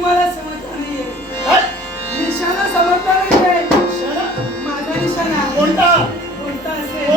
तुम्हाला समजला नाहीये? निशाणा समजला नाहीये? माझा निशाणा कोणता? कोणता असेल?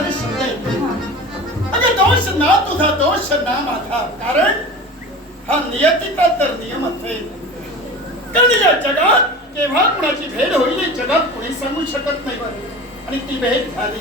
आणि शब्द दोष ना तुझा दोष ना माझा कारण हा नियतीचा तर नियम असेल कारण या जगात केव्हा कुणाची भेट होईल जगात कोणी सांगू शकत नाही आणि ती भेट झाली.